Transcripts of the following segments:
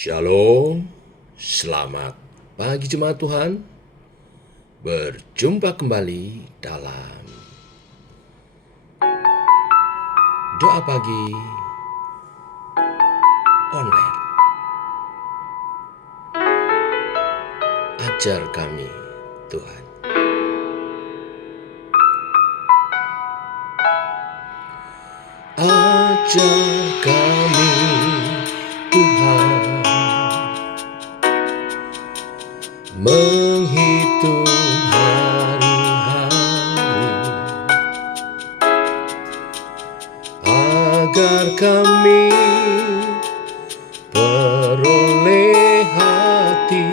Shalom, selamat pagi jemaat Tuhan. Berjumpa kembali dalam doa pagi online. Ajar kami Tuhan. Ajar kami Tuhan menghitung hari-hari, agar kami peroleh hati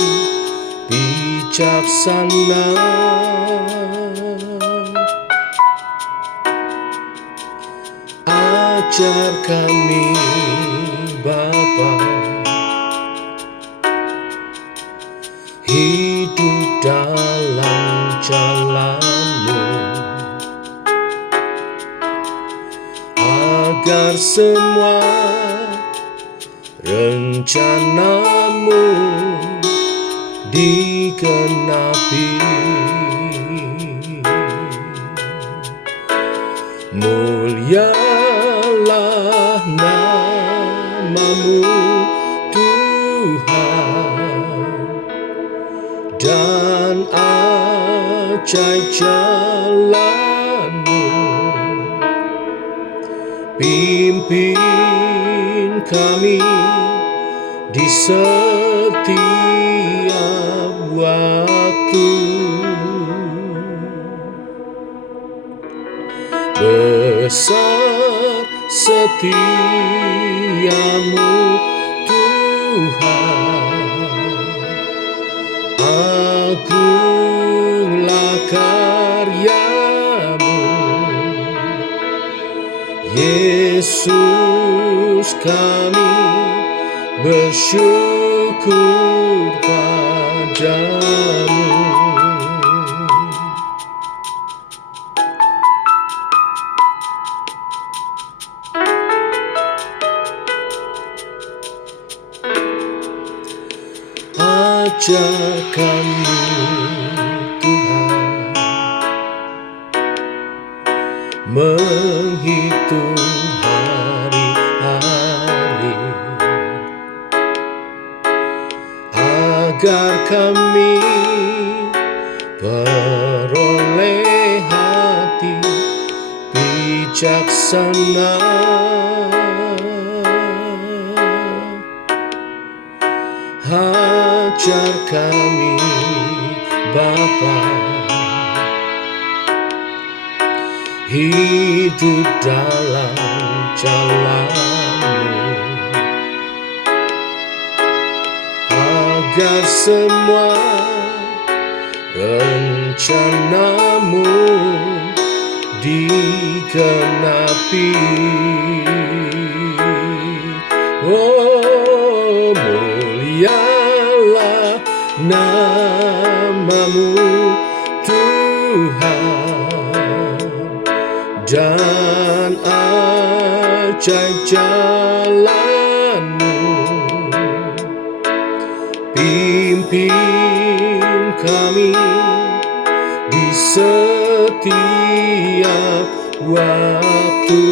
bijaksana. Ajar kami Bapa, hidup dalam jalan-Mu, agar semua rencana-Mu digenapi. Mulialah nama-Mu Tuhan, dan ajaib jalan-Mu. Pimpin kami di setiap waktu, besar setia-Mu Tuhan, agunglah karya-Mu. Yesus, kami bersyukur padamu. Ajar kami Tuhan menghitung hari-hari, agar kami peroleh hati bijaksana. Ajar kami Bapa, hidup dalam jalan-Mu, agar semua rencana-Mu digenapi. Oh, mulialah nama-Mu Tuhan, dan ajaib jalan-Mu. Pimpin kami di setiap waktu,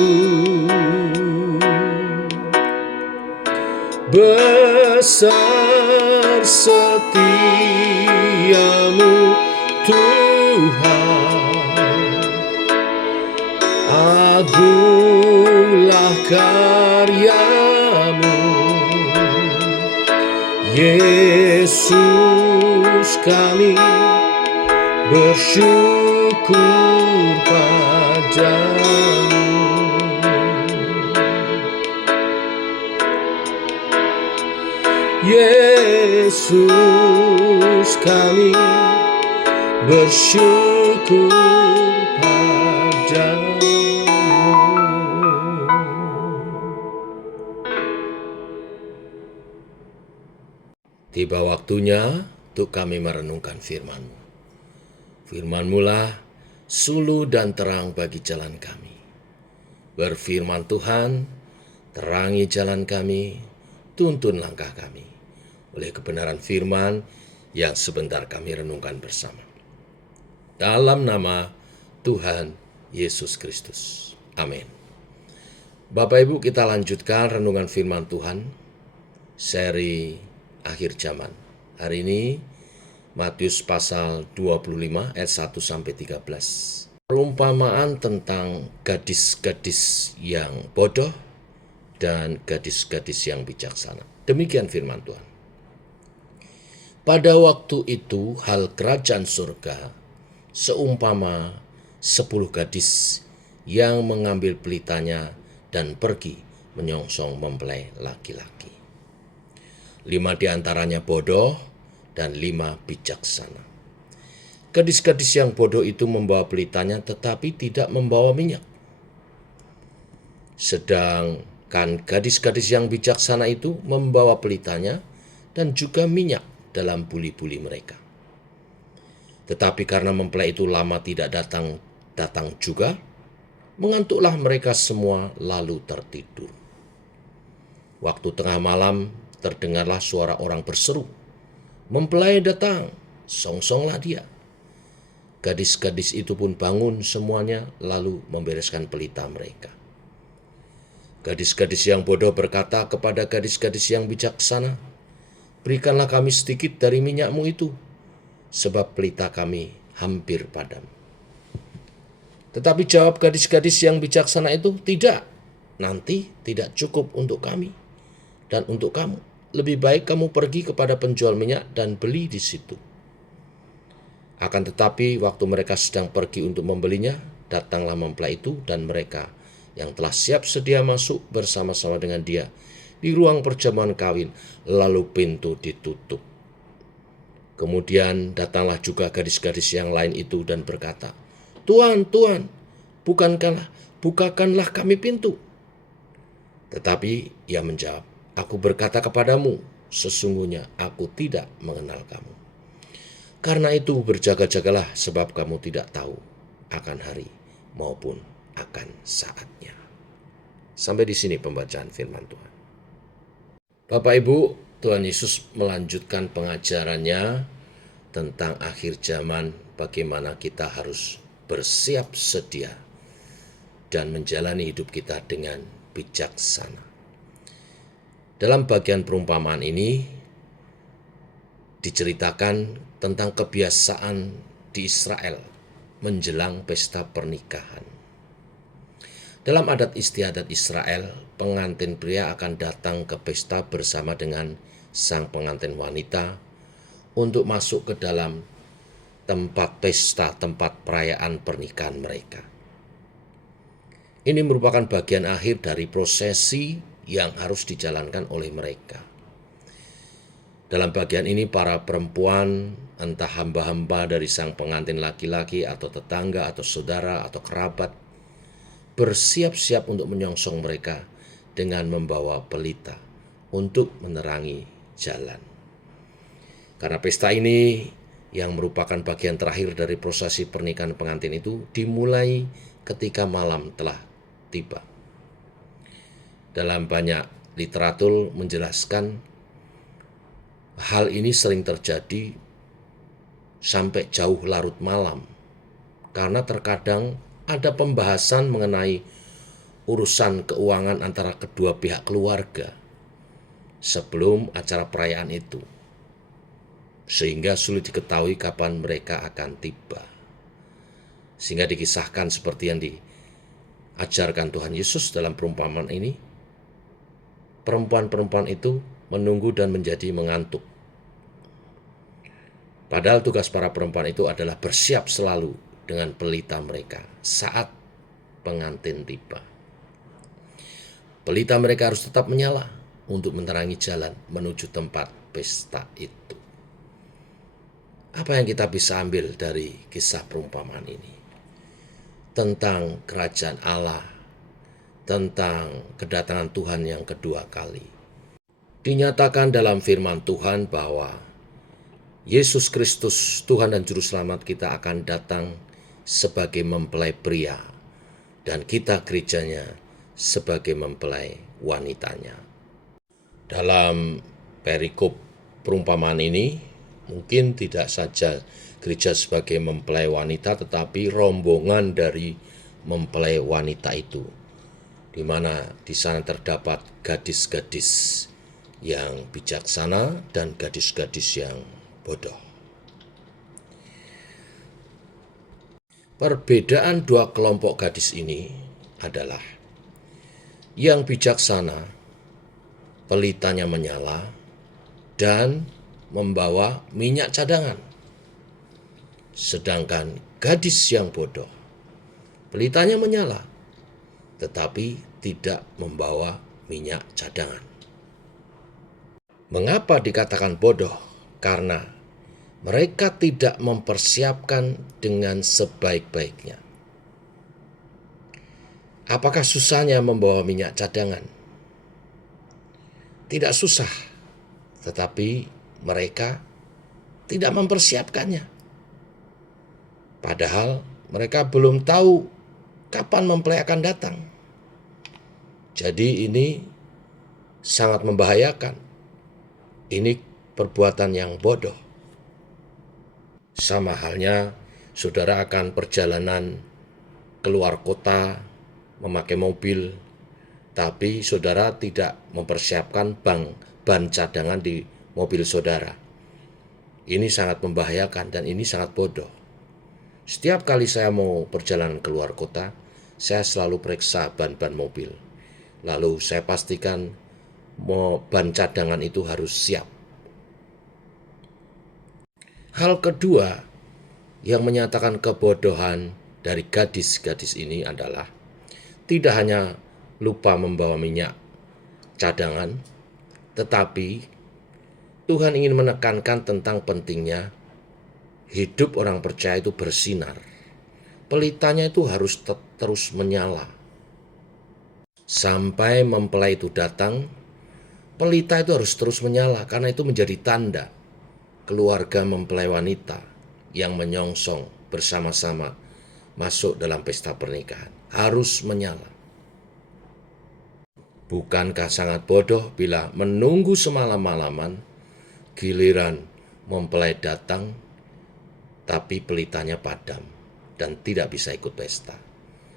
besar setia-Mu Tuhan, agunglah karya-Mu. Yesus, kami bersyukur padamu. Yesus, kami bersyukur padamu. Tiba waktunya untuk kami merenungkan firman-Mu. Firman-Mu lah suluh dan terang bagi jalan kami. Berfirman Tuhan, terangi jalan kami, tuntun langkah kami. oleh kebenaran firman yang sebentar kami renungkan bersama. Dalam nama Tuhan Yesus Kristus. Amin. Bapak Ibu, kita lanjutkan renungan firman Tuhan, seri akhir zaman. Hari ini Matius pasal 25 ayat 1 sampai 13. Perumpamaan tentang gadis-gadis yang bodoh dan gadis-gadis yang bijaksana. Demikian firman Tuhan. Pada waktu itu hal kerajaan surga seumpama 10 gadis yang mengambil pelitanya dan pergi menyongsong mempelai laki-laki. 5 diantaranya bodoh dan 5 bijaksana. Gadis-gadis yang bodoh itu membawa pelitanya tetapi tidak membawa minyak. Sedangkan gadis-gadis yang bijaksana itu membawa pelitanya dan juga minyak dalam buli-buli mereka. Tetapi karena mempelai itu lama tidak datang juga, mengantuklah mereka semua lalu tertidur. Waktu tengah malam terdengarlah suara orang berseru, "Mempelai datang, songsonglah dia." Gadis-gadis itu pun bangun semuanya lalu membereskan pelita mereka. Gadis-gadis yang bodoh berkata kepada gadis-gadis yang bijaksana, "Berikanlah kami sedikit dari minyakmu itu, sebab pelita kami hampir padam." Tetapi jawab gadis-gadis yang bijaksana itu, "Tidak, nanti tidak cukup untuk kami dan untuk kamu. Lebih baik kamu pergi kepada penjual minyak dan beli di situ." Akan tetapi waktu mereka sedang pergi untuk membelinya, datanglah mempelai itu dan mereka yang telah siap sedia masuk bersama-sama dengan dia di ruang perjamuan kawin, lalu pintu ditutup. Kemudian datanglah juga gadis-gadis yang lain itu dan berkata, "Tuan, Tuan, bukakanlah kami pintu." Tetapi ia menjawab, "Aku berkata kepadamu, sesungguhnya aku tidak mengenal kamu. Karena itu berjaga-jagalah, sebab kamu tidak tahu akan hari maupun akan saatnya." Sampai di sini pembacaan firman Tuhan. Bapak Ibu, Tuhan Yesus melanjutkan pengajarannya tentang akhir zaman, bagaimana kita harus bersiap sedia dan menjalani hidup kita dengan bijaksana. Dalam bagian perumpamaan ini diceritakan tentang kebiasaan di Israel menjelang pesta pernikahan. Dalam adat istiadat Israel, pengantin pria akan datang ke pesta bersama dengan sang pengantin wanita untuk masuk ke dalam tempat pesta, tempat perayaan pernikahan mereka. Ini merupakan bagian akhir dari prosesi yang harus dijalankan oleh mereka. Dalam bagian ini para perempuan, entah hamba-hamba dari sang pengantin laki-laki atau tetangga atau saudara atau kerabat, bersiap-siap untuk menyongsong mereka dengan membawa pelita untuk menerangi jalan. Karena pesta ini yang merupakan bagian terakhir dari prosesi pernikahan pengantin itu dimulai ketika malam telah tiba. Dalam banyak literatur menjelaskan hal ini sering terjadi sampai jauh larut malam, karena terkadang ada pembahasan mengenai urusan keuangan antara kedua pihak keluarga sebelum acara perayaan itu, sehingga sulit diketahui kapan mereka akan tiba. Sehingga dikisahkan seperti yang diajarkan Tuhan Yesus dalam perumpamaan ini, perempuan-perempuan itu menunggu dan menjadi mengantuk. Padahal tugas para perempuan itu adalah bersiap selalu dengan pelita mereka saat pengantin tiba. Pelita mereka harus tetap menyala untuk menerangi jalan menuju tempat pesta itu. Apa yang kita bisa ambil dari kisah perumpamaan ini? Tentang kerajaan Allah, tentang kedatangan Tuhan yang kedua kali. Dinyatakan dalam firman Tuhan bahwa Yesus Kristus, Tuhan dan Juru Selamat kita, akan datang sebagai mempelai pria, dan kita gerejanya sebagai mempelai wanitanya. Dalam perikop perumpamaan ini mungkin tidak saja gereja sebagai mempelai wanita, tetapi rombongan dari mempelai wanita itu, di mana di sana terdapat gadis-gadis yang bijaksana dan gadis-gadis yang bodoh. Perbedaan dua kelompok gadis ini adalah yang bijaksana, pelitanya menyala dan membawa minyak cadangan. Sedangkan gadis yang bodoh, pelitanya menyala, tetapi tidak membawa minyak cadangan. Mengapa dikatakan bodoh? Karena mereka tidak mempersiapkan dengan sebaik-baiknya. Apakah susahnya membawa minyak cadangan? Tidak susah, tetapi mereka tidak mempersiapkannya. Padahal mereka belum tahu kapan mempelai akan datang. Jadi ini sangat membahayakan. Ini perbuatan yang bodoh. Sama halnya saudara akan perjalanan keluar kota memakai mobil, tapi saudara tidak mempersiapkan ban cadangan di mobil saudara. Ini sangat membahayakan dan ini sangat bodoh. Setiap kali saya mau perjalanan keluar kota, saya selalu periksa ban-ban mobil. Lalu saya pastikan ban cadangan itu harus siap. Hal kedua yang menyatakan kebodohan dari gadis-gadis ini adalah tidak hanya lupa membawa minyak cadangan, tetapi Tuhan ingin menekankan tentang pentingnya hidup orang percaya itu bersinar. Pelitanya itu harus terus menyala. Sampai mempelai itu datang, pelita itu harus terus menyala karena itu menjadi tanda keluarga mempelai wanita yang menyongsong bersama-sama masuk dalam pesta pernikahan. Harus menyala. Bukankah sangat bodoh bila menunggu semalam-malaman, giliran mempelai datang, tapi pelitanya padam dan tidak bisa ikut pesta.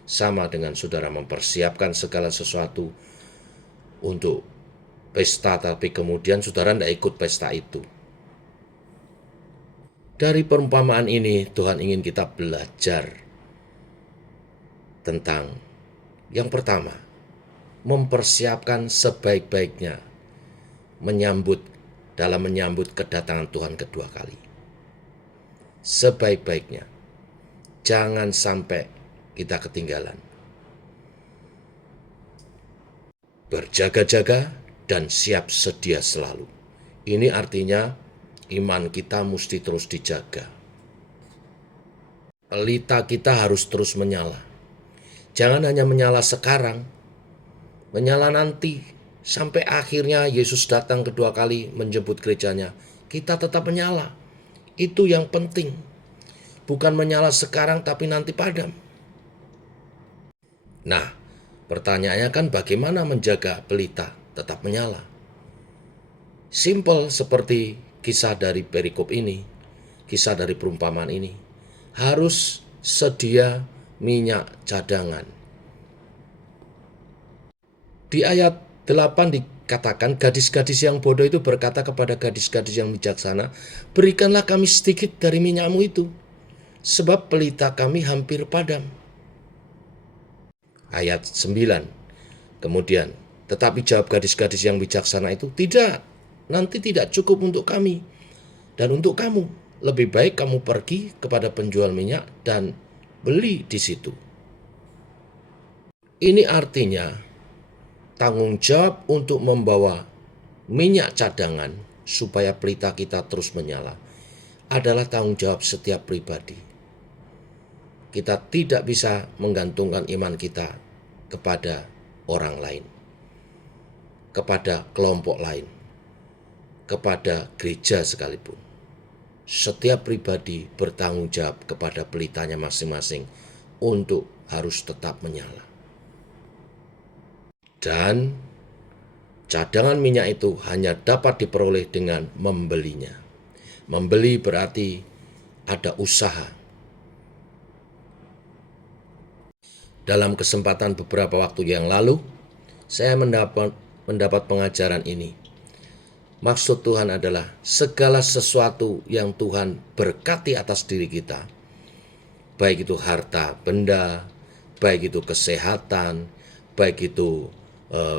Sama dengan saudara mempersiapkan segala sesuatu untuk pesta, tapi kemudian saudara tidak ikut pesta itu. Dari perumpamaan ini Tuhan ingin kita belajar tentang yang pertama, mempersiapkan sebaik-baiknya dalam menyambut kedatangan Tuhan kedua kali. Sebaik-baiknya. Jangan sampai kita ketinggalan. Berjaga-jaga dan siap sedia selalu. Ini artinya iman kita mesti terus dijaga. Pelita kita harus terus menyala. Jangan hanya menyala sekarang, menyala nanti, sampai akhirnya Yesus datang kedua kali menjemput gerejanya. Kita tetap menyala. Itu yang penting. Bukan menyala sekarang tapi nanti padam. Nah, pertanyaannya kan bagaimana menjaga pelita tetap menyala? Simple seperti kisah dari perikop ini, kisah dari perumpamaan ini. Harus sedia minyak cadangan. Di ayat 8 dikatakan, gadis-gadis yang bodoh itu berkata kepada gadis-gadis yang bijaksana, berikanlah kami sedikit dari minyakmu itu, sebab pelita kami hampir padam. Ayat 9, kemudian, tetapi jawab gadis-gadis yang bijaksana itu, tidak, nanti tidak cukup untuk kami dan untuk kamu. Lebih baik kamu pergi kepada penjual minyak dan beli di situ. Ini artinya tanggung jawab untuk membawa minyak cadangan supaya pelita kita terus menyala adalah tanggung jawab setiap pribadi. Kita tidak bisa menggantungkan iman kita kepada orang lain, kepada kelompok lain, kepada gereja sekalipun. Setiap pribadi bertanggung jawab kepada pelitanya masing-masing untuk harus tetap menyala. Dan Cadangan minyak itu hanya dapat diperoleh dengan membelinya. Membeli berarti ada usaha. Dalam kesempatan beberapa waktu yang lalu, saya mendapat pengajaran ini. Maksud Tuhan adalah segala sesuatu yang Tuhan berkati atas diri kita, baik itu harta benda, baik itu kesehatan, baik itu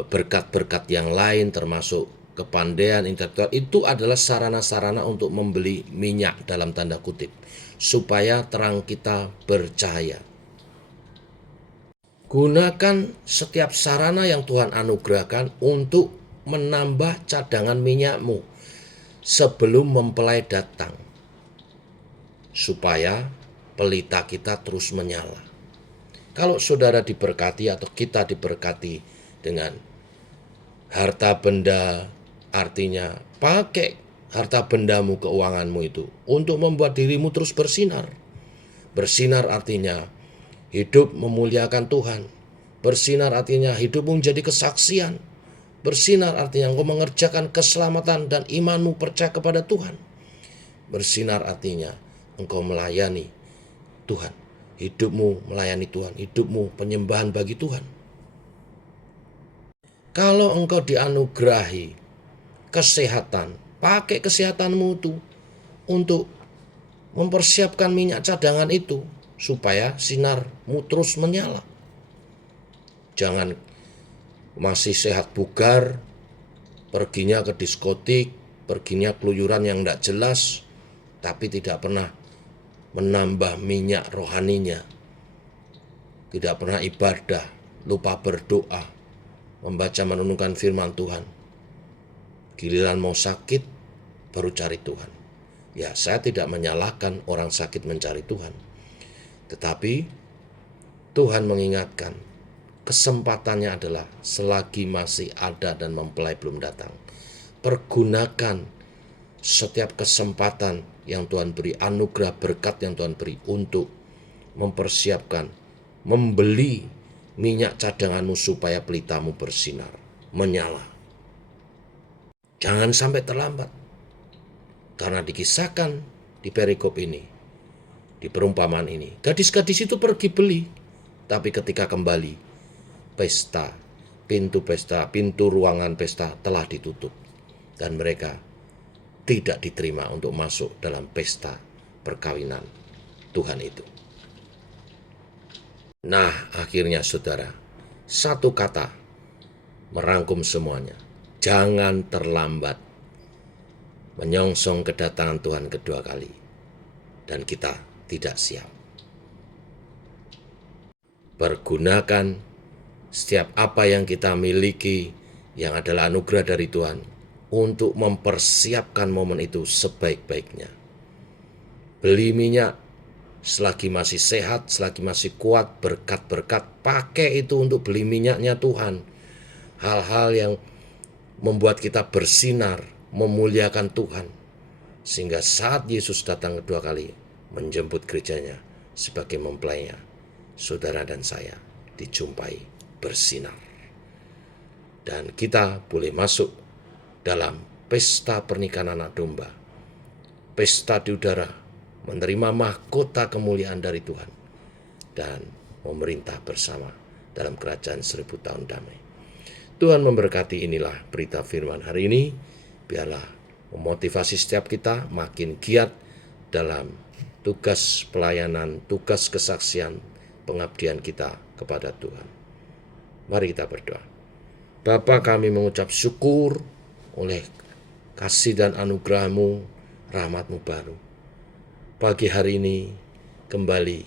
berkat-berkat yang lain termasuk kepandaian intelektual, itu adalah sarana-sarana untuk membeli minyak dalam tanda kutip, supaya terang kita bercahaya. Gunakan setiap sarana yang Tuhan anugerahkan untuk menambah cadangan minyakmu sebelum mempelai datang, supaya pelita kita terus menyala. Kalau saudara diberkati atau kita diberkati dengan harta benda, artinya pakai harta bendamu, keuanganmu itu untuk membuat dirimu terus bersinar. Bersinar artinya hidup memuliakan Tuhan. Bersinar artinya hidupmu menjadi kesaksian. Bersinar artinya engkau mengerjakan keselamatan dan imanmu percaya kepada Tuhan. Bersinar artinya engkau melayani Tuhan. Hidupmu melayani Tuhan. Hidupmu penyembahan bagi Tuhan. Kalau engkau dianugerahi kesehatan, pakai kesehatanmu itu untuk mempersiapkan minyak cadangan itu, supaya sinarmu terus menyala. Jangan masih sehat bugar, perginya ke diskotik, perginya keluyuran yang tidak jelas, tapi tidak pernah menambah minyak rohaninya. Tidak pernah ibadah, lupa berdoa, membaca merenungkan firman Tuhan. Giliran mau sakit, baru cari Tuhan. Ya, saya tidak menyalahkan orang sakit mencari Tuhan. Tetapi Tuhan mengingatkan, kesempatannya adalah selagi masih ada dan mempelai belum datang. Pergunakan setiap kesempatan yang Tuhan beri, anugerah berkat yang Tuhan beri untuk mempersiapkan, membeli minyak cadanganmu supaya pelitamu bersinar, menyala. Jangan sampai terlambat. Karena dikisahkan di perikop ini, di perumpamaan ini, gadis-gadis itu pergi beli, tapi ketika kembali, pesta, pintu ruangan pesta telah ditutup, dan mereka tidak diterima untuk masuk dalam pesta perkawinan Tuhan itu. Nah, akhirnya saudara, satu kata merangkum semuanya. Jangan terlambat menyongsong kedatangan Tuhan kedua kali, dan kita tidak siap. Pergunakan setiap apa yang kita miliki yang adalah anugerah dari Tuhan untuk mempersiapkan momen itu sebaik-baiknya. Beli minyak selagi masih sehat, selagi masih kuat, berkat-berkat, pakai itu untuk beli minyaknya Tuhan. Hal-hal yang membuat kita bersinar, memuliakan Tuhan, sehingga saat Yesus datang kedua kali menjemput gerejanya sebagai mempelainya, saudara dan saya dijumpai bersinar, dan kita boleh masuk dalam pesta pernikahan anak domba, pesta di udara, menerima mahkota kemuliaan dari Tuhan, dan memerintah bersama dalam kerajaan 1000 tahun damai. Tuhan memberkati. Inilah berita firman hari ini. Biarlah memotivasi setiap kita makin giat dalam tugas pelayanan, tugas kesaksian, pengabdian kita kepada Tuhan. Mari kita berdoa. Bapa, kami mengucap syukur oleh kasih dan anugerah-Mu, rahmat-Mu baru. Pagi hari ini kembali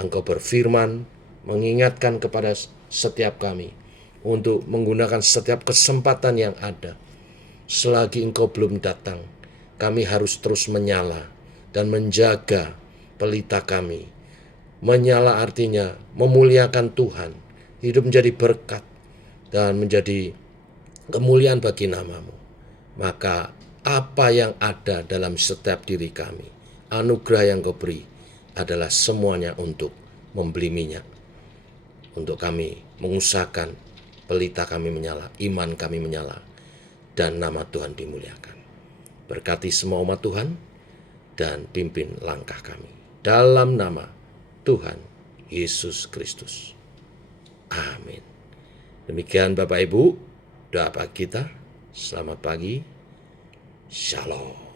Engkau berfirman, mengingatkan kepada setiap kami untuk menggunakan setiap kesempatan yang ada. Selagi Engkau belum datang, kami harus terus menyala dan menjaga pelita kami. Menyala artinya memuliakan Tuhan, hidup menjadi berkat dan menjadi kemuliaan bagi nama-Mu. Maka apa yang ada dalam setiap diri kami, anugerah yang Kau beri adalah semuanya untuk membeli minyak, untuk kami mengusahakan pelita kami menyala, iman kami menyala, dan nama Tuhan dimuliakan. Berkati semua umat Tuhan dan pimpin langkah kami. Dalam nama Tuhan Yesus Kristus. Amin. Demikian Bapak Ibu, doa pagi kita. Selamat pagi. Shalom.